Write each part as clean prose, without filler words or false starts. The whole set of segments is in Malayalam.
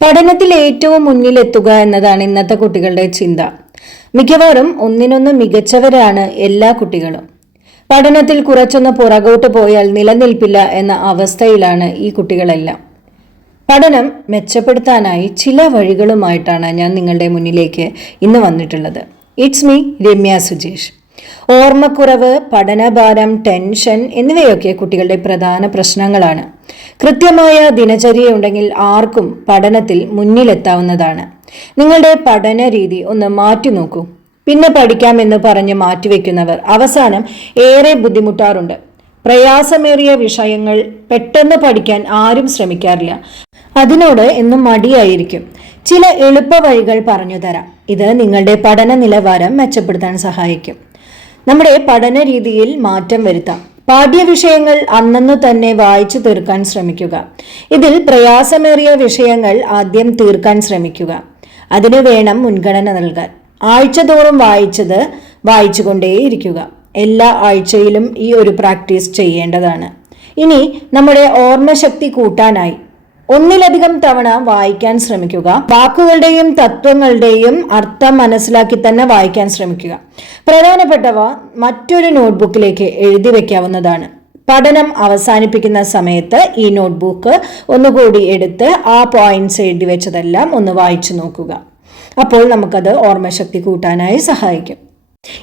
പഠനത്തിൽ ഏറ്റവും മുന്നിലെത്തുക എന്നതാണ് ഇന്നത്തെ കുട്ടികളുടെ ചിന്ത. മിക്കവാറും ഒന്നിനൊന്ന് മികച്ചവരാണ് എല്ലാ കുട്ടികളും. പഠനത്തിൽ കുറച്ചൊന്ന് പുറകോട്ട് പോയാൽ നിലനിൽപ്പില്ല എന്ന അവസ്ഥയിലാണ് ഈ കുട്ടികളെല്ലാം. പഠനം മെച്ചപ്പെടുത്താനായി ചില വഴികളുമായിട്ടാണ് ഞാൻ നിങ്ങളുടെ മുന്നിലേക്ക് ഇന്ന് വന്നിട്ടുള്ളത്. It's me Ramya Sujesh. ഓർമ്മക്കുറവ്, പഠനഭാരം, ടെൻഷൻ എന്നിവയൊക്കെ കുട്ടികളുടെ പ്രധാന പ്രശ്നങ്ങളാണ്. കൃത്യമായ ദിനചര്യയുണ്ടെങ്കിൽ ആർക്കും പഠനത്തിൽ മുന്നിലെത്താവുന്നതാണ്. നിങ്ങളുടെ പഠന രീതി ഒന്ന് മാറ്റി നോക്കൂ. പിന്നെ പഠിക്കാമെന്ന് പറഞ്ഞ് മാറ്റിവെക്കുന്നവർ അവസാനം ഏറെ ബുദ്ധിമുട്ടാറുണ്ട്. പ്രയാസമേറിയ വിഷയങ്ങൾ പെട്ടെന്ന് പഠിക്കാൻ ആരും ശ്രമിക്കാറില്ല. അതിനോട് എന്നും മടിയായിരിക്കും. ചില എളുപ്പ വഴികൾ പറഞ്ഞു തരാം. ഇത് നിങ്ങളുടെ പഠന നിലവാരം മെച്ചപ്പെടുത്താൻ സഹായിക്കും. നമ്മുടെ പഠന രീതിയിൽ മാറ്റം വരുത്താം. പാഠ്യവിഷയങ്ങൾ അന്നന്നു തന്നെ വായിച്ചു തീർക്കാൻ ശ്രമിക്കുക. ഇതിൽ പ്രയാസമേറിയ വിഷയങ്ങൾ ആദ്യം തീർക്കാൻ ശ്രമിക്കുക. അതിന് വേണം മുൻഗണന നൽകാൻ. ആഴ്ചതോറും വായിച്ചത് വായിച്ചുകൊണ്ടേയിരിക്കുക. എല്ലാ ആഴ്ചയിലും ഈ ഒരു പ്രാക്ടീസ് ചെയ്യേണ്ടതാണ്. ഇനി നമ്മുടെ ഓർമ്മശക്തി കൂട്ടാനായി ഒന്നിലധികം തവണ വായിക്കാൻ ശ്രമിക്കുക. വാക്കുകളുടെയും തത്വങ്ങളുടെയും അർത്ഥം മനസ്സിലാക്കി തന്നെ വായിക്കാൻ ശ്രമിക്കുക. പ്രധാനപ്പെട്ടവ മറ്റൊരു നോട്ട്ബുക്കിലേക്ക് എഴുതി വെക്കാവുന്നതാണ്. പഠനം അവസാനിപ്പിക്കുന്ന സമയത്ത് ഈ നോട്ട്ബുക്ക് ഒന്നുകൂടി എടുത്ത് ആ പോയിന്റ്സ് എഴുതി വെച്ചതെല്ലാം ഒന്ന് വായിച്ചു നോക്കുക. അപ്പോൾ നമുക്കത് ഓർമ്മശക്തി കൂട്ടാനായി സഹായിക്കും.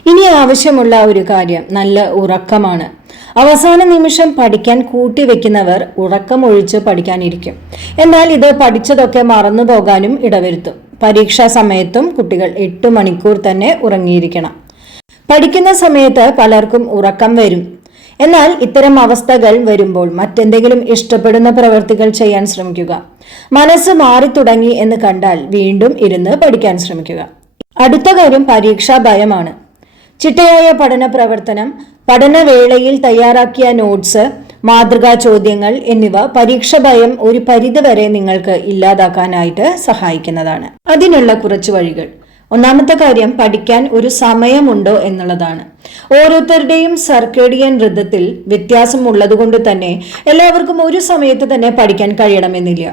ഇനി ആവശ്യമുള്ള ഒരു കാര്യം നല്ല ഉറക്കമാണ്. അവസാന നിമിഷം പഠിക്കാൻ കൂട്ടിവെക്കുന്നവർ ഉറക്കമൊഴിച്ച് പഠിക്കാനിരിക്കും. എന്നാൽ ഇത് പഠിച്ചതൊക്കെ മറന്നു പോകാനും ഇടവരുത്തും. പരീക്ഷാ സമയത്തും കുട്ടികൾ 8 മണിക്കൂർ തന്നെ ഉറങ്ങിയിരിക്കണം. പഠിക്കുന്ന സമയത്ത് പലർക്കും ഉറക്കം വരും. എന്നാൽ ഇത്തരം അവസ്ഥകൾ വരുമ്പോൾ മറ്റെന്തെങ്കിലും ഇഷ്ടപ്പെടുന്ന പ്രവൃത്തികൾ ചെയ്യാൻ ശ്രമിക്കുക. മനസ്സ് മാറി തുടങ്ങി എന്ന് കണ്ടാൽ വീണ്ടും ഇരുന്ന് പഠിക്കാൻ ശ്രമിക്കുക. അടുത്ത കാര്യം പരീക്ഷാ ഭയമാണ്. ചിട്ടയായ പഠന പ്രവർത്തനം, പഠനവേളയിൽ തയ്യാറാക്കിയ നോട്ട്സ്, മാതൃകാ ചോദ്യങ്ങൾ എന്നിവ പരീക്ഷ ഭയം ഒരു പരിധിവരെ നിങ്ങൾക്ക് ഇല്ലാതാക്കാനായിട്ട് സഹായിക്കുന്നതാണ്. അതിനുള്ള കുറച്ച് വഴികൾ. ഒന്നാമത്തെ കാര്യം, പഠിക്കാൻ ഒരു സമയമുണ്ടോ എന്നുള്ളതാണ്. ഓരോരുത്തരുടെയും സർക്കേഡിയൻ ഋതത്തിൽ വ്യത്യാസം ഉള്ളതുകൊണ്ട് തന്നെ എല്ലാവർക്കും ഒരു സമയത്ത് തന്നെ പഠിക്കാൻ കഴിയണമെന്നില്ല.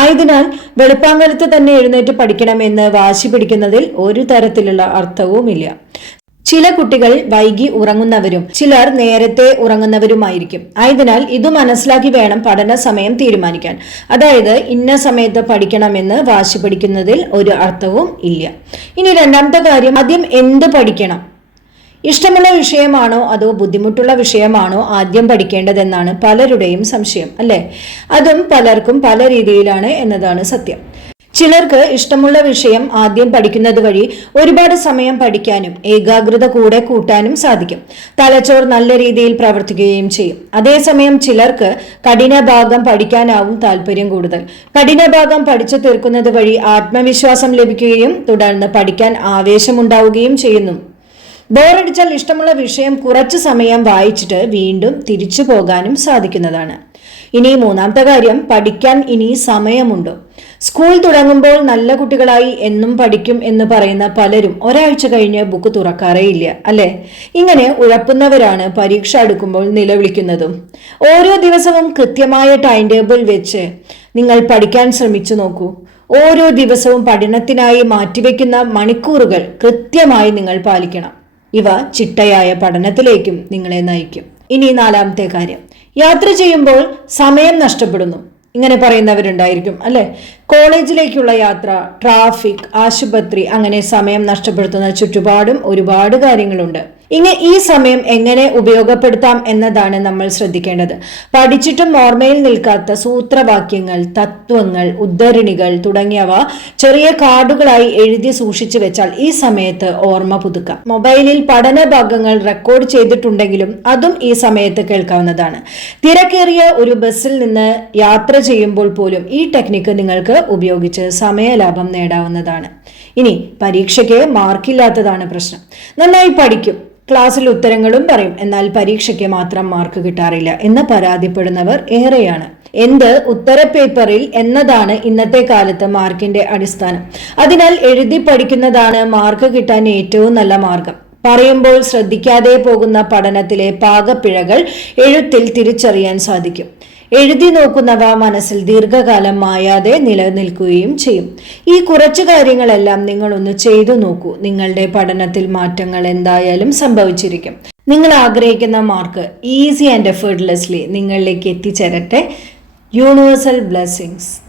ആയതിനാൽ വെളുപ്പാങ്കാലത്ത് തന്നെ എഴുന്നേറ്റ് പഠിക്കണമെന്ന് വാശി പിടിക്കുന്നതിൽ ഒരു തരത്തിലുള്ള അർത്ഥവുമില്ല. ചില കുട്ടികൾ വൈകി ഉറങ്ങുന്നവരും ചിലർ നേരത്തെ ഉറങ്ങുന്നവരുമായിരിക്കും. ആയതിനാൽ ഇത് മനസ്സിലാക്കി വേണം പഠന സമയം തീരുമാനിക്കാൻ. അതായത് ഇന്ന സമയത്ത് പഠിക്കണമെന്ന് വാശി പിടിക്കുന്നതിൽ ഒരു അർത്ഥവും ഇല്ല. ഇനി രണ്ടാമത്തെ കാര്യം, ആദ്യം എന്ത് പഠിക്കണം? ഇഷ്ടമുള്ള വിഷയമാണോ അതോ ബുദ്ധിമുട്ടുള്ള വിഷയമാണോ ആദ്യം പഠിക്കേണ്ടതെന്നാണ് പലരുടെയും സംശയം, അല്ലേ? അതും പലർക്കും പല രീതിയിലാണ് എന്നതാണ് സത്യം. ചിലർക്ക് ഇഷ്ടമുള്ള വിഷയം ആദ്യം പഠിക്കുന്നത് വഴി ഒരുപാട് സമയം പഠിക്കാനും ഏകാഗ്രത കൂടെ കൂട്ടാനും സാധിക്കും. തലച്ചോർ നല്ല രീതിയിൽ പ്രവർത്തിക്കുകയും ചെയ്യും. അതേസമയം ചിലർക്ക് കഠിനഭാഗം പഠിക്കാനാവും താല്പര്യം കൂടുതൽ. കഠിനഭാഗം പഠിച്ചു തീർക്കുന്നത് വഴി ആത്മവിശ്വാസം ലഭിക്കുകയും തുടർന്ന് പഠിക്കാൻ ആവേശമുണ്ടാവുകയും ചെയ്യുന്നു. ബോറടിച്ചാൽ ഇഷ്ടമുള്ള വിഷയം കുറച്ചു സമയം വായിച്ചിട്ട് വീണ്ടും തിരിച്ചു പോകാനും സാധിക്കുന്നതാണ്. ഇനി മൂന്നാമത്തെ കാര്യം, പഠിക്കാൻ ഇനി സമയമുണ്ടോ? സ്കൂൾ തുടങ്ങുമ്പോൾ നല്ല കുട്ടികളായി എന്നും പഠിക്കും എന്ന് പറയുന്ന പലരും ഒരാഴ്ച കഴിഞ്ഞ് ബുക്ക് തുറക്കാറേയില്ല, അല്ലെ? ഇങ്ങനെ ഉഴപ്പുന്നവരാണ് പരീക്ഷ അടുക്കുമ്പോൾ നിലവിളിക്കുന്നതും. ഓരോ ദിവസവും കൃത്യമായ ടൈം ടേബിൾ വെച്ച് നിങ്ങൾ പഠിക്കാൻ ശ്രമിച്ചു നോക്കൂ. ഓരോ ദിവസവും പഠനത്തിനായി മാറ്റിവെക്കുന്ന മണിക്കൂറുകൾ കൃത്യമായി നിങ്ങൾ പാലിക്കണം. ഇവ ചിട്ടയായ പഠനത്തിലേക്കും നിങ്ങളെ നയിക്കും. ഇനി നാലാമത്തെ കാര്യം, യാത്ര ചെയ്യുമ്പോൾ സമയം നഷ്ടപ്പെടുന്നു. ഇങ്ങനെ പറയുന്നവരുണ്ടായിരിക്കും, അല്ലെ? കോളേജിലേക്കുള്ള യാത്ര, ട്രാഫിക്, ആശുപത്രി, അങ്ങനെ സമയം നഷ്ടപ്പെടുത്തുന്ന ചുറ്റുപാടും ഒരുപാട് കാര്യങ്ങളുണ്ട്. ഈ സമയം എങ്ങനെ ഉപയോഗപ്പെടുത്താം എന്നതാണ് നമ്മൾ ശ്രദ്ധിക്കേണ്ടത്. പഠിച്ചിട്ടും ഓർമ്മയിൽ നിൽക്കാത്ത സൂത്രവാക്യങ്ങൾ, തത്വങ്ങൾ, ഉദ്ധരണികൾ തുടങ്ങിയവ ചെറിയ കാർഡുകളായി എഴുതി സൂക്ഷിച്ചു വെച്ചാൽ ഈ സമയത്ത് ഓർമ്മ പുതുക്കാം. മൊബൈലിൽ പഠന ഭാഗങ്ങൾ റെക്കോർഡ് ചെയ്തിട്ടുണ്ടെങ്കിലും അതും ഈ സമയത്ത് കേൾക്കാവുന്നതാണ്. തിരക്കേറിയ ഒരു ബസ്സിൽ നിന്ന് യാത്ര ചെയ്യുമ്പോൾ പോലും ഈ ടെക്നിക്ക് നിങ്ങൾക്ക് ഉപയോഗിച്ച് സമയലാഭം നേടാവുന്നതാണ്. ഇനി പരീക്ഷയ്ക്ക് മാർക്കില്ലാത്തതാണ് പ്രശ്നം. നന്നായി പഠിക്കും, ക്ലാസ്സിൽ ഉത്തരങ്ങളും പറയും, എന്നാൽ പരീക്ഷയ്ക്ക് മാത്രം മാർക്ക് കിട്ടാറില്ല എന്ന് പരാതിപ്പെടുന്നവർ ഏറെയാണ്. എന്ത് ഉത്തരപേപ്പറിൽ എന്നതാണ് ഇന്നത്തെ കാലത്ത് മാർക്കിന്റെ അടിസ്ഥാനം. അതിനാൽ എഴുതി പഠിക്കുന്നതാണ് മാർക്ക് കിട്ടാൻ ഏറ്റവും നല്ല മാർഗം. പറയുമ്പോൾ ശ്രദ്ധിക്കാതെ പോകുന്ന പഠനത്തിലെ പാകപ്പിഴകൾ എഴുത്തിൽ തിരിച്ചറിയാൻ സാധിക്കും. എഴുതി നോക്കുന്നവ മനസ്സിൽ ദീർഘകാലം മായാതെ നിലനിൽക്കുകയും ചെയ്യും. ഈ കുറച്ചു കാര്യങ്ങളെല്ലാം നിങ്ങളൊന്ന് ചെയ്തു നോക്കൂ. നിങ്ങളുടെ പഠനത്തിൽ മാറ്റങ്ങൾ എന്തായാലും സംഭവിച്ചിരിക്കും. നിങ്ങൾ ആഗ്രഹിക്കുന്ന മാർക്ക് ഈസി ആൻഡ് എഫേർട്ട്ലെസ്ലി നിങ്ങളിലേക്ക് എത്തിച്ചേരട്ടെ. Universal blessings.